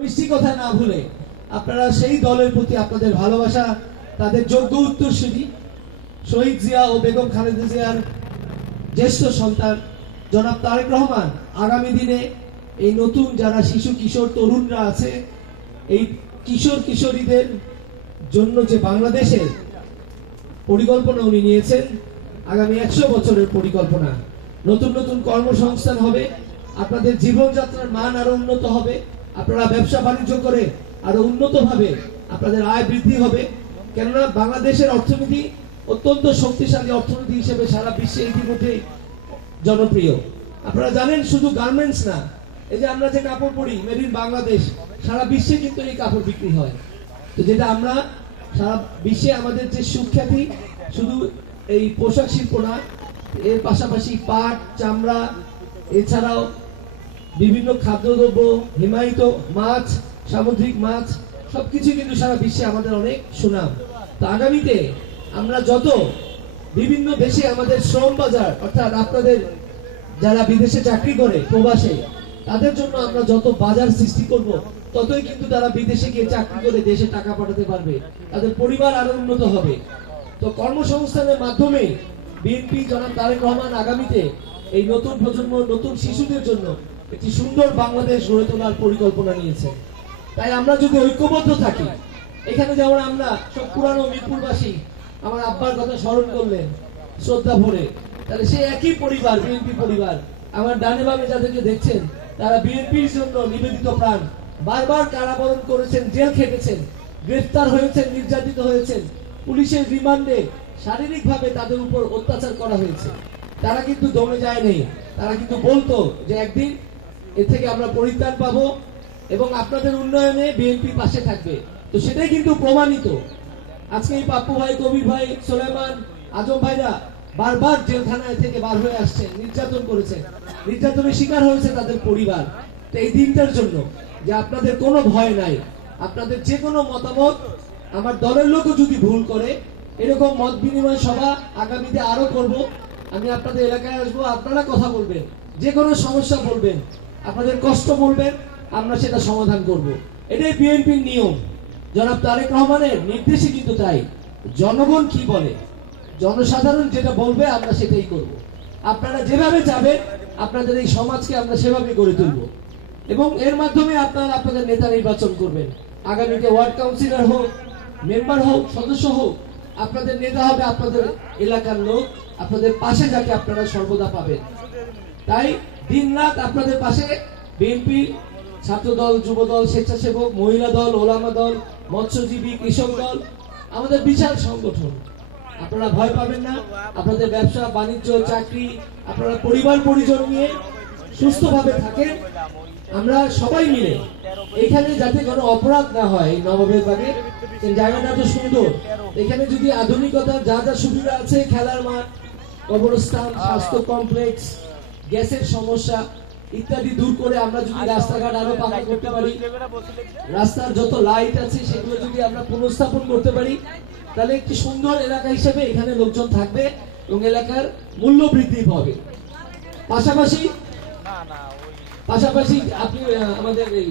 মিষ্টি কথা না ভুলে আপনারা সেই দলের প্রতি আপনাদের ভালোবাসা, তাদের যোগ্য উত্তরসূরি শহীদ জিয়া ও বেগম খালেদা জিয়ার জ্যেষ্ঠ সন্তান জনাব তারেক রহমান আগামী দিনে এই নতুন যারা শিশু কিশোর তরুণরা আছে, এই কিশোর কিশোরীদের জন্য যে বাংলাদেশের পরিকল্পনা উনি নিয়েছেন, আগামী 100 বছরের পরিকল্পনা, নতুন নতুন কর্মসংস্থান হবে, আপনাদের জীবনযাত্রার মান আরো উন্নত হবে, আপনারা ব্যবসা বাণিজ্য করে আরো উন্নতভাবে আপনাদের আয় বৃদ্ধি হবে। কেননা বাংলাদেশের অর্থনীতি অত্যন্ত শক্তিশালী অর্থনীতি হিসেবে সারা বিশ্বে ইতিমধ্যে জনপ্রিয়। আপনারা জানেন শুধু গার্মেন্টস না, এই যে আমরা যে কাপড় পরি মেড ইন বাংলাদেশ, সারা বিশ্বে কিন্তু এই কাপড় বিক্রি হয়। তো যেটা আমরা সারা বিশ্বে আমাদের যে সুখ্যাতি, শুধু এই পোশাক শিল্প না, এর পাশাপাশি পাট, চামড়া, এছাড়াও বিভিন্ন খাদ্যদ্রব্য, হিমায়িত মাছ, সামুদ্রিক মাছ, সবকিছু কিন্তু সারা বিশ্বে আমাদের অনেক সুনাম। তো আগামীতে আমরা যত বিভিন্ন দেশে আমাদের শ্রম বাজার, অর্থাৎ আপনাদের যারা বিদেশে চাকরি করে প্রবাসে, তাদের জন্য আমরা যত বাজার সৃষ্টি করব, ততই কিন্তু তারা বিদেশে গিয়ে চাকরি করে দেশে টাকা পাঠাতে পারবে, তাদের পরিবার আরো উন্নত হবে। তো কর্মসংস্থানের মাধ্যমে বিএনপি জনাব তারেক রহমান আগামীতে এই নতুন প্রজন্ম, নতুন শিশুদের জন্য একটি সুন্দর বাংলাদেশ গড়ে তোলার পরিকল্পনা নিয়েছে। তাই আমরা যদি ঐক্যবদ্ধ থাকি, এখানে যেমন আমরা সব পুরানো মিরপুরবাসী আমার আব্বার কথা স্মরণ করলেন শ্রদ্ধা ভরে, তাহলে সেই একই পরিবার, বিএনপি পরিবার, আমার ডানে বামে যাদেরকে দেখছেন, তারা বিএনপির জন্য নিবেদিত প্রাণ, বারবার কারাবরণ করেছেন, জেল খেটেছেন, গ্রেফতার হয়েছেন, নির্যাতিত হয়েছেন, পুলিশের রিমান্ডে শারীরিকভাবে তাদের উপর অত্যাচার করা হয়েছে। তারা কিন্তু দমে যায় নেই, তারা কিন্তু বলতো যে একদিন এ থেকে আমরা পরিত্রাণ পাবো এবং আপনাদের উন্নয়নে বিএনপি পাশে থাকবে। তো সেটাই কিন্তু প্রমাণিত। আজকে এই পাপ্পু ভাই, কবির ভাই, সোলেমান, আজম ভাইরা বারবার জেলখানায় থেকে বার হয়ে আসছেন, নির্যাতন করেছেন, নির্যাতনের শিকার হয়েছে তাদের পরিবার। তো এই দিনটার জন্য যে আপনাদের কোনো ভয় নাই, আপনাদের যে কোনো মতামত, আমার দলের লোকও যদি ভুল করে, এরকম মত বিনিময় সভা আগামীতে আরো করব। আমি আপনাদের এলাকায় আসবো, আপনারা কথা বলবেন, যে কোনো সমস্যা বলবেন, আপনাদের কষ্ট বলবেন, আমরা সেটা সমাধান করব। এটাই বিএনপির নিয়ম। জনাব তারেক রহমানের নির্দেশে কিন্তু তাই। জনগণ কি বলে, জনসাধারণ যেটা বলবে আমরা সেটাই করব। আপনারা যেভাবে যাবেন, আপনাদের এই সমাজকে আমরা সেভাবে গড়ে তুলব এবং এর মাধ্যমে আপনারা আপনাদের নেতা নির্বাচন করবেন। আগামীতে ওয়ার্ড কাউন্সিলর হোক, মেম্বার হোক, সদস্য হোক, আপনাদের নেতা হবে আপনাদের এলাকার লোক, আপনাদের পাশে যাকে আপনারা সর্বদা পাবেন। তাই দিন রাত আপনাদের পাশে বিএনপি, ছাত্রদল, যুবদল, স্বেচ্ছাসেবক, মহিলা দল, ওলামা দল, মৎস্যজীবী, কৃষক দল, আমাদের বিশাল সংগঠন। আপনারা ভয় পাবেন না। আপনাদের ব্যবসা বাণিজ্য, চাকরি, আপনারা পরিবার পরিজন নিয়ে সুস্থভাবে থাকেন। আমরা সবাই মিলে এখানে যাতে কোনো অপরাধ না হয়, এই নবাবের বাগে জায়গাটা তো সুন্দর, এখানে যদি আধুনিকতার যা যা সুবিধা আছে, খেলার মাঠ, কবরস্থান, স্বাস্থ্য কমপ্লেক্স, গ্যাসের সমস্যা ইত্যাদি দূর করে আমরা যদি রাস্তাঘাট আরো পাকা করতে পারি, রাস্তার যত লাইট আছে সেগুলো যদি আমরা পুনঃস্থাপন করতে পারি, তাহলে একটি সুন্দর এলাকা হিসেবে এখানে লোকজন থাকবে এবং এলাকার মূল্য বৃদ্ধি পাবে। পাশাপাশি আপনি আমাদের এই